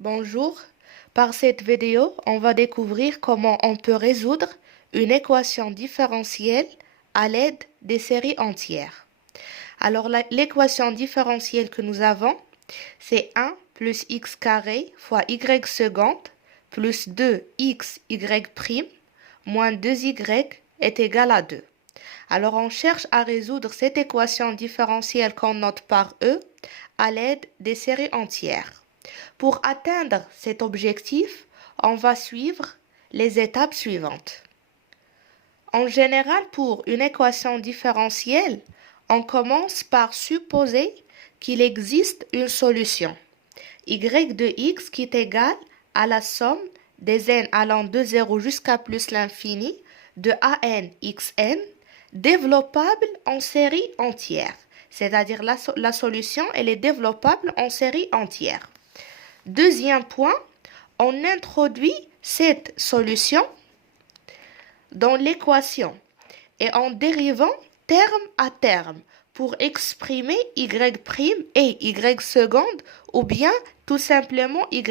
Bonjour, par cette vidéo, on va découvrir comment on peut résoudre une équation différentielle à l'aide des séries entières. Alors l'équation différentielle que nous avons, c'est 1 plus x carré fois y seconde plus 2xy' moins 2y est égal à 2. Alors on cherche à résoudre cette équation différentielle qu'on note par E à l'aide des séries entières. Pour atteindre cet objectif, on va suivre les étapes suivantes. En général, pour une équation différentielle, on commence par supposer qu'il existe une solution, y de x qui est égale à la somme des n allant de 0 jusqu'à plus l'infini de an xn développable en série entière. C'est-à-dire la solution, elle est développable en série entière. Deuxième point, on introduit cette solution dans l'équation et en dérivant terme à terme pour exprimer y' et y seconde ou bien tout simplement y'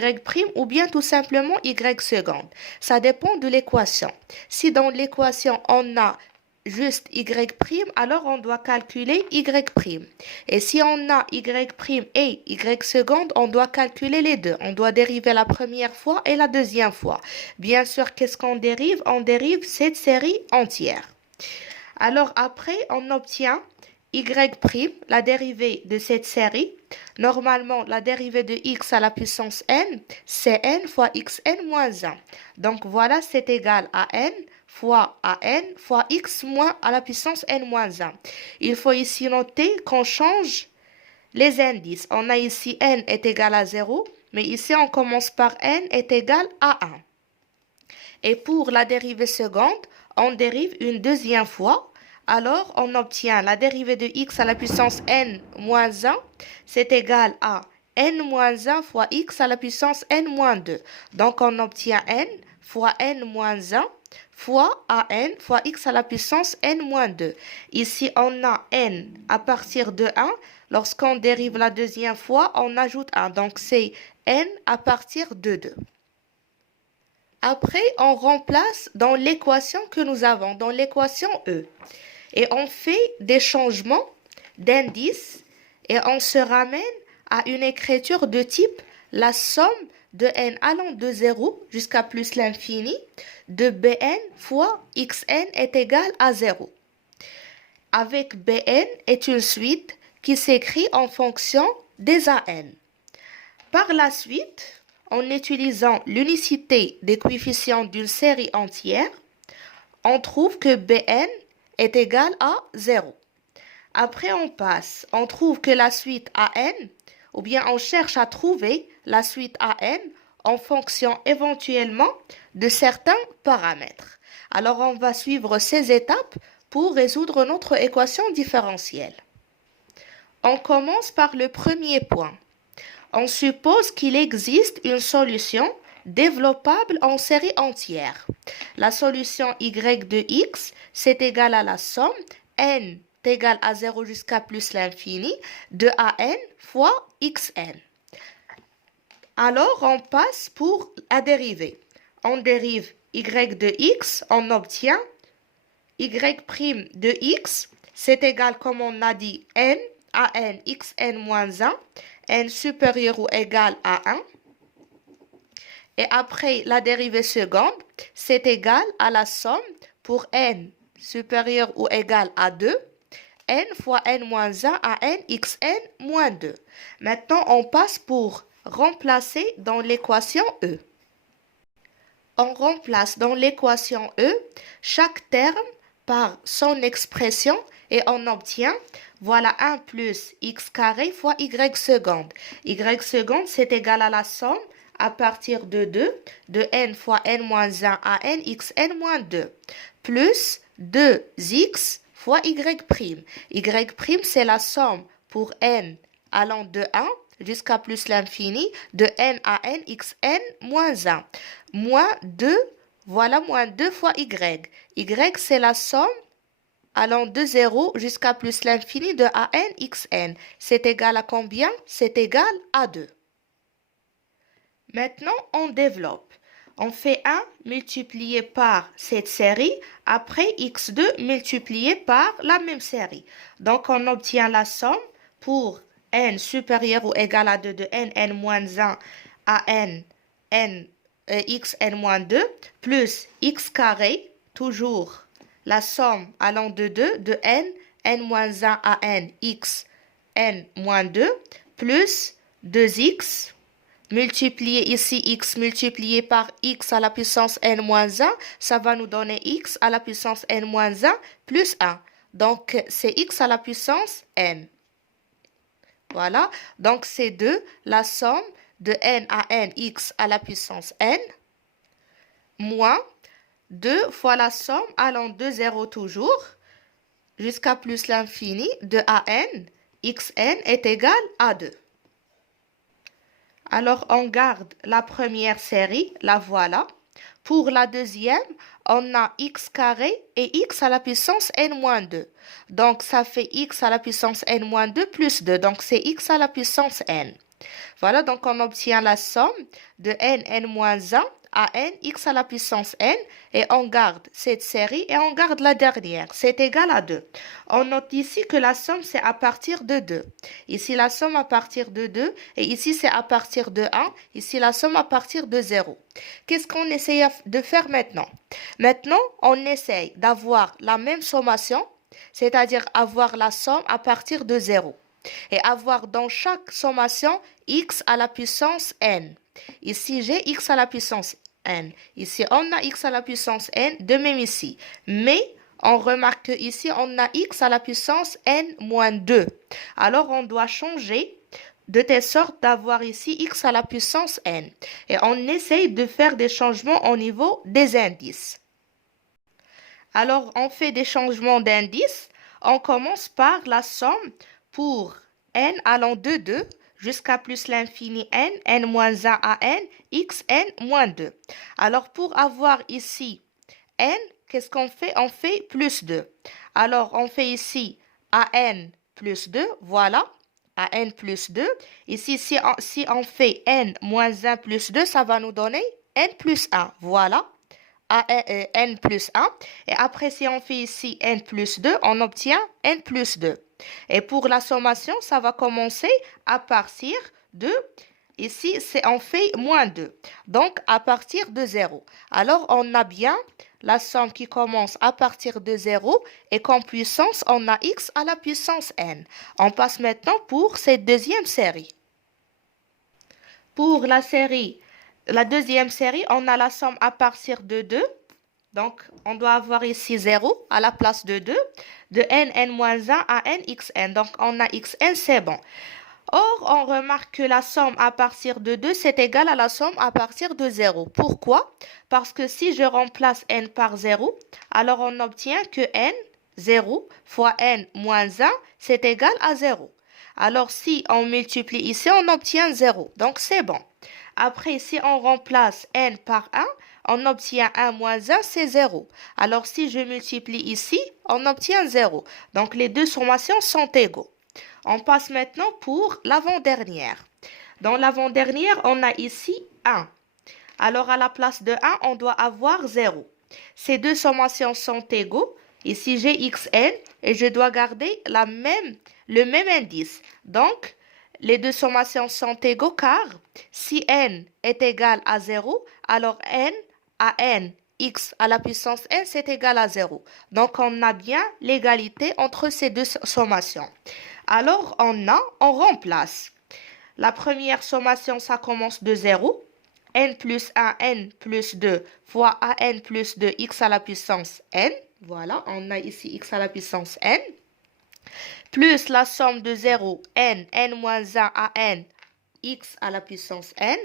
ou bien tout simplement y seconde. Ça dépend de l'équation. Si dans l'équation on a juste y', alors on doit calculer y'. Et si on a y' et y seconde, on doit calculer les deux. On doit dériver la première fois et la deuxième fois. Bien sûr, qu'est-ce qu'on dérive? On dérive cette série entière. Alors après, on obtient y', la dérivée de cette série. Normalement, la dérivée de x à la puissance n, c'est n fois xn moins 1. Donc voilà, c'est égal à n fois an fois x moins à la puissance n moins 1. Il faut ici noter qu'on change les indices. On a ici n est égal à 0, mais ici on commence par n est égal à 1. Et pour la dérivée seconde, on dérive une deuxième fois. Alors, on obtient la dérivée de x à la puissance n moins 1, c'est égal à n moins 1 fois x à la puissance n moins 2. Donc, on obtient n fois n moins 1 fois an fois x à la puissance n moins 2. Ici, on a n à partir de 1. Lorsqu'on dérive la deuxième fois, on ajoute 1. Donc, c'est n à partir de 2. Après, on remplace dans l'équation que nous avons, dans l'équation E. Et on fait des changements d'indices et on se ramène à une écriture de type la somme de n allant de 0 jusqu'à plus l'infini de bn fois xn est égal à 0. Avec bn est une suite qui s'écrit en fonction des an. Par la suite, en utilisant l'unicité des coefficients d'une série entière, on trouve que bn est égal à 0. Après, on trouve que la suite an, ou bien on cherche à trouver la suite an en fonction éventuellement de certains paramètres. Alors, on va suivre ces étapes pour résoudre notre équation différentielle. On commence par le premier point. On suppose qu'il existe une solution développable en série entière. La solution y de x, c'est égal à la somme n est égal à 0 jusqu'à plus l'infini de an fois xn. Alors, on passe pour la dérivée. On dérive y de x, on obtient y' de x, c'est égal, comme on a dit, n an xn moins 1, n supérieur ou égal à 1. Et après la dérivée seconde, c'est égal à la somme pour n supérieur ou égal à 2, n fois n moins 1 à n xn moins 2. Maintenant, on passe pour remplacer dans l'équation E. On remplace dans l'équation E chaque terme par son expression et on obtient, voilà 1 plus x carré fois y seconde. Y seconde, c'est égal à la somme à partir de 2 de n fois n moins 1 à n xn moins 2 plus 2x fois y'. Y', c'est la somme pour n allant de 1 jusqu'à plus l'infini de n à n xn moins 1. Moins 2, voilà moins 2 fois y. Y, c'est la somme allant de 0 jusqu'à plus l'infini de an xn. C'est égal à combien? C'est égal à 2. Maintenant, on développe. On fait 1 multiplié par cette série, après x2 multiplié par la même série. Donc, on obtient la somme pour n supérieur ou égal à 2 de n-1 à xn-2 plus x carré, toujours la somme allant de 2 de n-1 à n-2 plus 2x multiplié ici x multiplié par x à la puissance n-1, ça va nous donner x à la puissance n-1 plus 1. Donc, c'est x à la puissance n. Voilà, donc c'est 2, la somme de n à n, x à la puissance n, moins 2 fois la somme allant de 0 toujours, jusqu'à plus l'infini de a n, xn est égal à 2. Alors, on garde la première série, la voilà. Pour la deuxième, on a x carré et x à la puissance n-2. Donc, ça fait x à la puissance n-2 plus 2. Donc, c'est x à la puissance n. Voilà, donc on obtient la somme de n-1 à n, x à la puissance n, et on garde cette série et on garde la dernière. C'est égal à 2. On note ici que la somme, c'est à partir de 2. Ici, la somme à partir de 2, et ici, c'est à partir de 1. Ici, la somme à partir de 0. Qu'est-ce qu'on essaye de faire maintenant? Maintenant, on essaye d'avoir la même sommation, c'est-à-dire avoir la somme à partir de 0. Et avoir dans chaque sommation x à la puissance n. Ici, j'ai x à la puissance n. Ici, on a x à la puissance n, de même ici. Mais, on remarque qu'ici, on a x à la puissance n-2. Alors, on doit changer de telle sorte d'avoir ici x à la puissance n. Et on essaye de faire des changements au niveau des indices. Alors, on fait des changements d'indices. On commence par la somme pour n allant de 2 jusqu'à plus l'infini n, n-1 à n, xn-2. Alors, pour avoir ici n, qu'est-ce qu'on fait? On fait plus 2. Alors, on fait ici an plus 2, voilà, an plus 2. Ici, si on fait n moins 1 plus 2, ça va nous donner n plus 1, voilà. N plus 1. Et après, si on fait ici n plus 2, on obtient n plus 2. Et pour la sommation, ça va commencer à partir de, ici, on fait moins 2. Donc, à partir de 0. Alors, on a bien la somme qui commence à partir de 0 et qu'en puissance, on a x à la puissance n. On passe maintenant pour cette deuxième série. Pour la deuxième série, on a la somme à partir de 2. Donc, on doit avoir ici 0 à la place de 2, de n-1 à n-xn. Donc, on a xn, c'est bon. Or, on remarque que la somme à partir de 2, c'est égal à la somme à partir de 0. Pourquoi? Parce que si je remplace n par 0, alors on obtient que n, 0, fois n moins 1, c'est égal à 0. Alors, si on multiplie ici, on obtient 0. Donc, c'est bon. Après, si on remplace n par 1, on obtient 1 moins 1, c'est 0. Alors, si je multiplie ici, on obtient 0. Donc, les deux sommations sont égaux. On passe maintenant pour l'avant-dernière. Dans l'avant-dernière, on a ici 1. Alors, à la place de 1, on doit avoir 0. Ces deux sommations sont égaux. Ici, j'ai xn et je dois garder le même indice. Donc, les deux sommations sont égaux car si n est égal à 0, alors n à n, x à la puissance n, c'est égal à 0. Donc, on a bien l'égalité entre ces deux sommations. Alors, on remplace. La première sommation, ça commence de 0. n plus 1, n plus 2 fois an plus 2, x à la puissance n. Voilà, on a ici x à la puissance n. Plus la somme de 0, n moins 1 à n, x à la puissance n.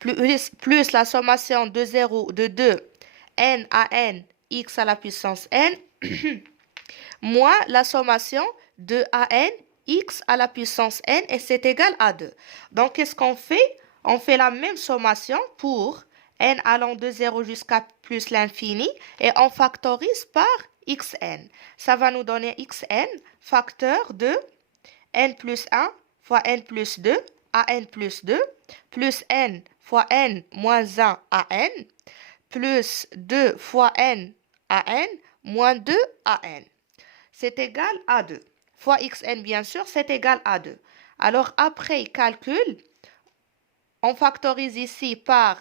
Plus la sommation de 0, de 2, n à n, x à la puissance n. Moins la sommation de an, x à la puissance n, et c'est égal à 2. Donc, qu'est-ce qu'on fait? On fait la même sommation pour n allant de 0 jusqu'à plus l'infini et on factorise par xn. Ça va nous donner xn, facteur de n plus 1 fois n plus 2 à n plus 2, plus n fois n moins 1 à n plus 2 fois n à n moins 2 à n. C'est égal à 2. Fois xn, bien sûr, c'est égal à 2. Alors, après calcul, on factorise ici par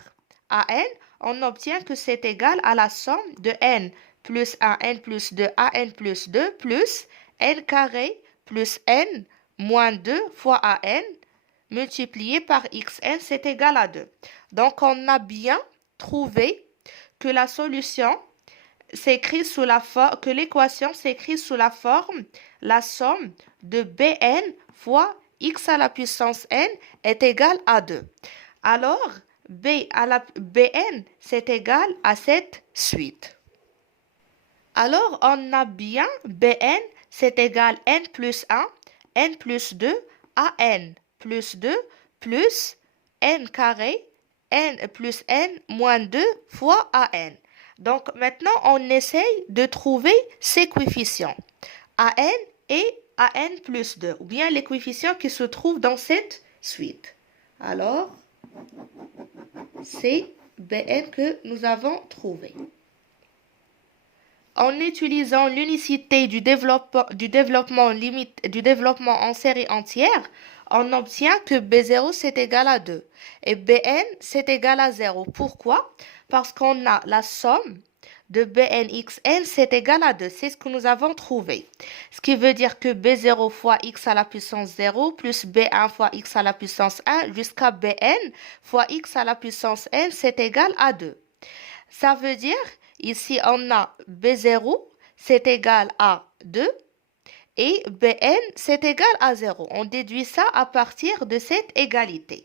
an, on obtient que c'est égal à la somme de n plus 1, n plus 2, an plus 2, plus n carré plus n moins 2 fois an multiplié par xn, c'est égal à 2. Donc, on a bien trouvé que la solution s'écrit sous la forme, que l'équation s'écrit sous la forme, la somme de bn fois x à la puissance n est égale à 2. Alors, bn, c'est égal à cette suite. Alors, on a bien bn, c'est égal n plus 1, n plus 2, à n plus 2, plus n carré, n plus n moins 2 fois an. Donc, maintenant, on essaye de trouver ces coefficients, an et an plus 2, ou bien les coefficients qui se trouvent dans cette suite. Alors, c'est bn que nous avons trouvé. En utilisant l'unicité du développement en série entière, on obtient que B0 c'est égal à 2 et Bn c'est égal à 0. Pourquoi? Parce qu'on a la somme de Bnxn c'est égal à 2. C'est ce que nous avons trouvé. Ce qui veut dire que B0 fois x à la puissance 0 plus B1 fois x à la puissance 1 jusqu'à Bn fois x à la puissance n c'est égal à 2. Ça veut dire, ici on a B0 c'est égal à 2 et Bn c'est égal à 0. On déduit ça à partir de cette égalité.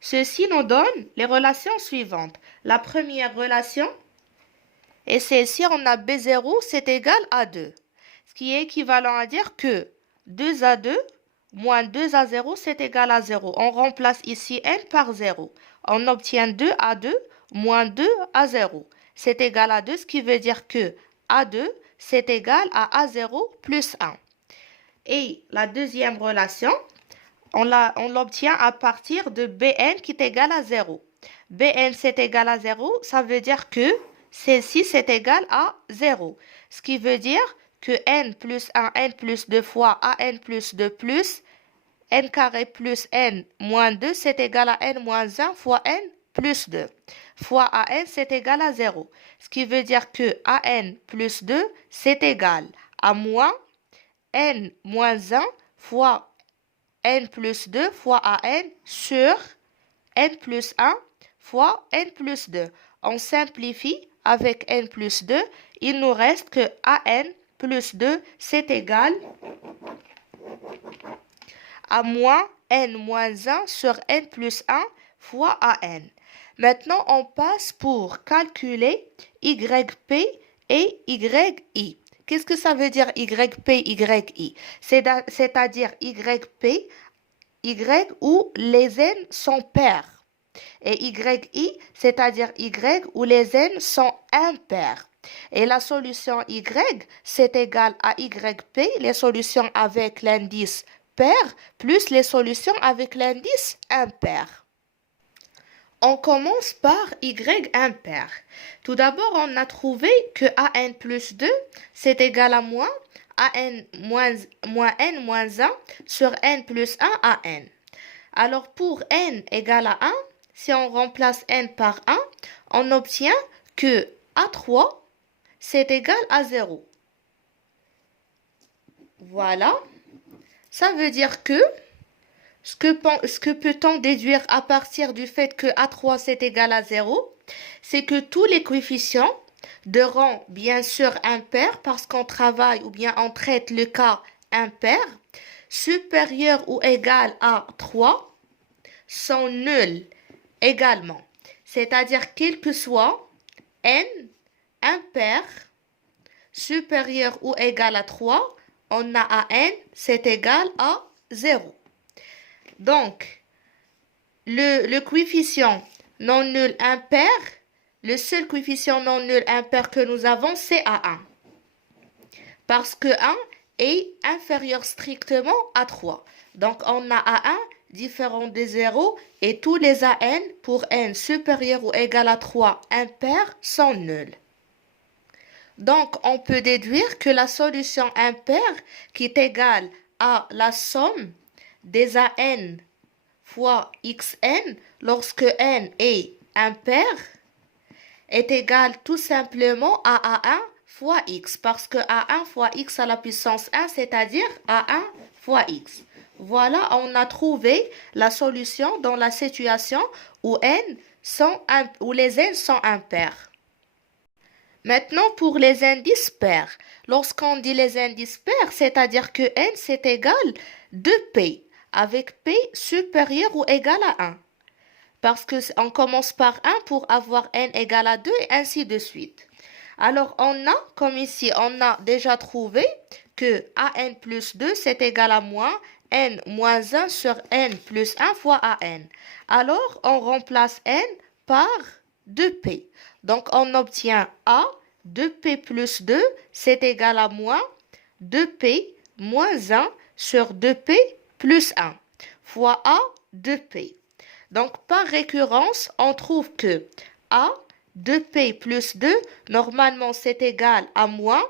Ceci nous donne les relations suivantes. La première relation est celle-ci, on a B0 c'est égal à 2. Ce qui est équivalent à dire que 2 à 2 moins 2 à 0 c'est égal à 0. On remplace ici n par 0. On obtient 2 à 2 moins 2 à 0. C'est égal à 2, ce qui veut dire que A2 c'est égal à A0 plus 1. Et la deuxième relation, on l'obtient à partir de Bn qui est égal à 0. Bn c'est égal à 0, ça veut dire que celle-ci c'est égal à 0. Ce qui veut dire que n plus 1, n plus 2 fois an plus 2 plus n carré plus n moins 2 c'est égal à n moins 1 fois n plus 2 fois an c'est égal à 0. Ce qui veut dire que an plus 2 c'est égal à moins n moins 1 fois n plus 2 fois an sur n plus 1 fois n plus 2. On simplifie avec n plus 2. Il nous reste que an plus 2 c'est égal à moins n moins 1 sur n plus 1 fois an. Maintenant, on passe pour calculer YP et YI. Qu'est-ce que ça veut dire YP, YI? C'est-à-dire YP, Y où les N sont pairs. Et YI, c'est-à-dire Y où les N sont impairs. Et la solution Y, c'est égal à YP, les solutions avec l'indice pair, plus les solutions avec l'indice impair. On commence par y impair. Tout d'abord, on a trouvé que an plus 2, c'est égal à moins n moins 1 sur n plus 1 à n. Alors, pour n égale à 1, si on remplace n par 1, on obtient que A3, c'est égal à 0. Voilà. Ça veut dire que ce que peut-on déduire à partir du fait que A3 c'est égal à 0, c'est que tous les coefficients de rang, bien sûr impairs, parce qu'on travaille ou bien on traite le cas impair, supérieur ou égal à 3, sont nuls également. C'est-à-dire quel que soit n impair supérieur ou égal à 3, on a à n, c'est égal à 0. Donc, le coefficient non nul impair, le seul coefficient non nul impair que nous avons, c'est A1. Parce que 1 est inférieur strictement à 3. Donc, on a A1 différents de 0 et tous les AN pour n supérieur ou égal à 3 impairs sont nuls. Donc, on peut déduire que la solution impaire qui est égale à la somme des AN fois xn lorsque n est impair est égale tout simplement à A1 fois x parce que A1 fois x à la puissance 1, c'est-à-dire A1 fois x. Voilà, on a trouvé la solution dans la situation où les n sont impairs. Maintenant, pour les indices pairs. Lorsqu'on dit les indices pairs, c'est-à-dire que n c'est égal 2p, avec p supérieur ou égal à 1. Parce qu'on commence par 1 pour avoir n égal à 2 et ainsi de suite. Alors, on a, comme ici, on a déjà trouvé que an plus 2, c'est égal à moins n moins 1 sur n plus 1 fois an. Alors, on remplace n par 2p. Donc, on obtient a 2p plus 2, c'est égal à moins 2p moins 1 sur 2p plus 1 fois a 2p. Donc, par récurrence, on trouve que a 2p plus 2, normalement, c'est égal à moins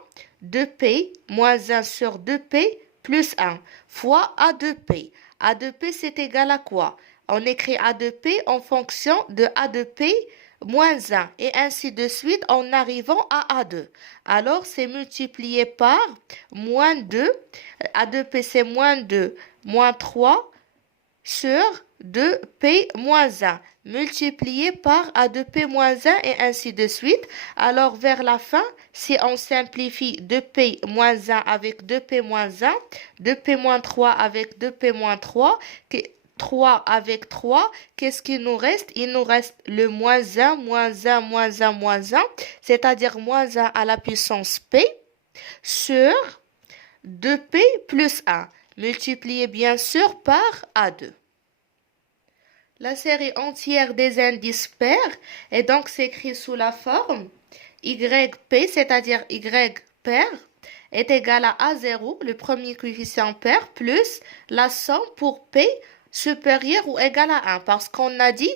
2p moins 1 sur 2p plus 1 fois a 2p. a 2p, c'est égal à quoi? On écrit a 2p en fonction de a 2p moins 1 et ainsi de suite en arrivant à A2. Alors, c'est multiplié par moins 2. a 2p, c'est moins 2, moins 3 sur 2p moins 1 multiplié par A2p moins 1 et ainsi de suite. Alors vers la fin, si on simplifie 2p moins 1 avec 2p moins 1, 2p moins 3 avec 2p moins 3, 3 avec 3, qu'est-ce qu'il nous reste? Il nous reste le moins 1, moins 1, moins 1, moins 1, c'est-à-dire moins 1 à la puissance p sur 2p plus 1, multiplié bien sûr par A2. La série entière des indices pairs est donc s'écrit sous la forme yp, c'est-à-dire y pair, est égal à A0, le premier coefficient pair, plus la somme pour p supérieur ou égal à 1. Parce qu'on a dit,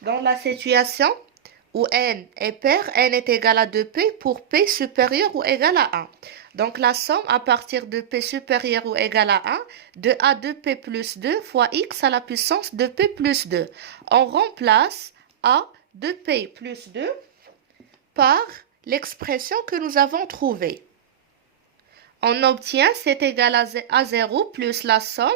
dans la situation où n est pair, n est égal à 2p pour p supérieur ou égal à 1. Donc la somme à partir de p supérieur ou égal à 1 de a 2p plus 2 fois x à la puissance de p plus 2. On remplace a 2p plus 2 par l'expression que nous avons trouvée. On obtient c'est égal à 0 plus la somme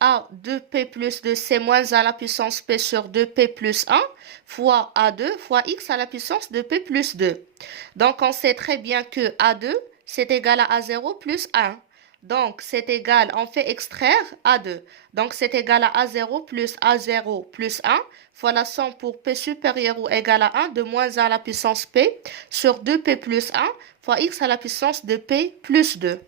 a 2p plus 2, c'est moins à la puissance p sur 2p plus 1 fois a2 fois x à la puissance de p plus 2. Donc, on sait très bien que a2, c'est égal à a0 plus 1. Donc, c'est égal, on fait extraire a2. Donc, c'est égal à a0 plus a0 plus 1 fois la somme pour p supérieur ou égal à 1 de moins 1 à la puissance p sur 2p plus 1 fois x à la puissance de p plus 2.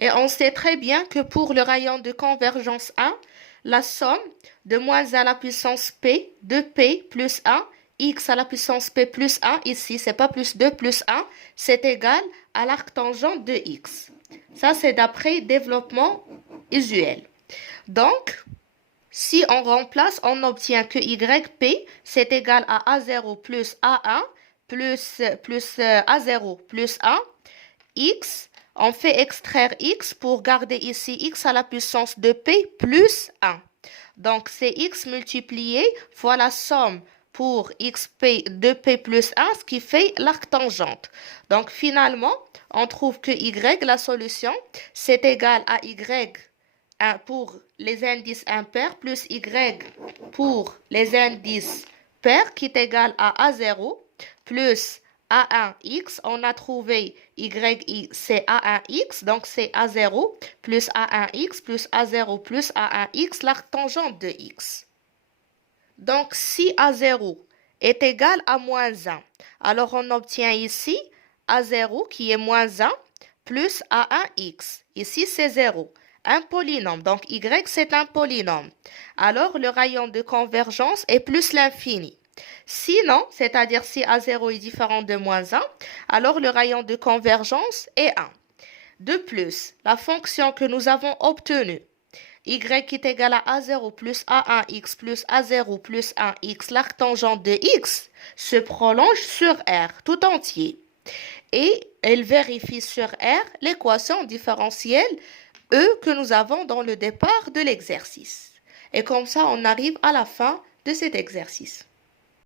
Et on sait très bien que pour le rayon de convergence 1, la somme de moins 1 à la puissance p de p plus 1, x à la puissance p plus 1, ici c'est pas plus 2 plus 1, c'est égal à l'arctangente de x. Ça c'est d'après développement usuel. Donc, si on remplace, on obtient que yp c'est égal à a0 plus a1 plus a0 plus 1, x. On fait extraire x pour garder ici x à la puissance de p plus 1. Donc, c'est x multiplié fois la somme pour xp de p plus 1, ce qui fait l'arctangente. Donc, finalement, on trouve que y, la solution, c'est égal à y pour les indices impairs plus y pour les indices pairs qui est égal à a0 plus a1x, on a trouvé y, c'est a1x, donc c'est a0 plus a1x plus a0 plus a1x, l'arctangente de x. Donc si a0 est égal à moins 1, alors on obtient ici a0 qui est moins 1 plus a1x. Ici c'est 0, un polynôme, donc y c'est un polynôme. Alors le rayon de convergence est plus l'infini. Sinon, c'est-à-dire si A0 est différent de moins 1, alors le rayon de convergence est 1. De plus, la fonction que nous avons obtenue, y est égal à A0 plus A1x plus A0 plus 1x, l'arctangente de x se prolonge sur R tout entier. Et elle vérifie sur R l'équation différentielle E que nous avons dans le départ de l'exercice. Et comme ça, on arrive à la fin de cet exercice.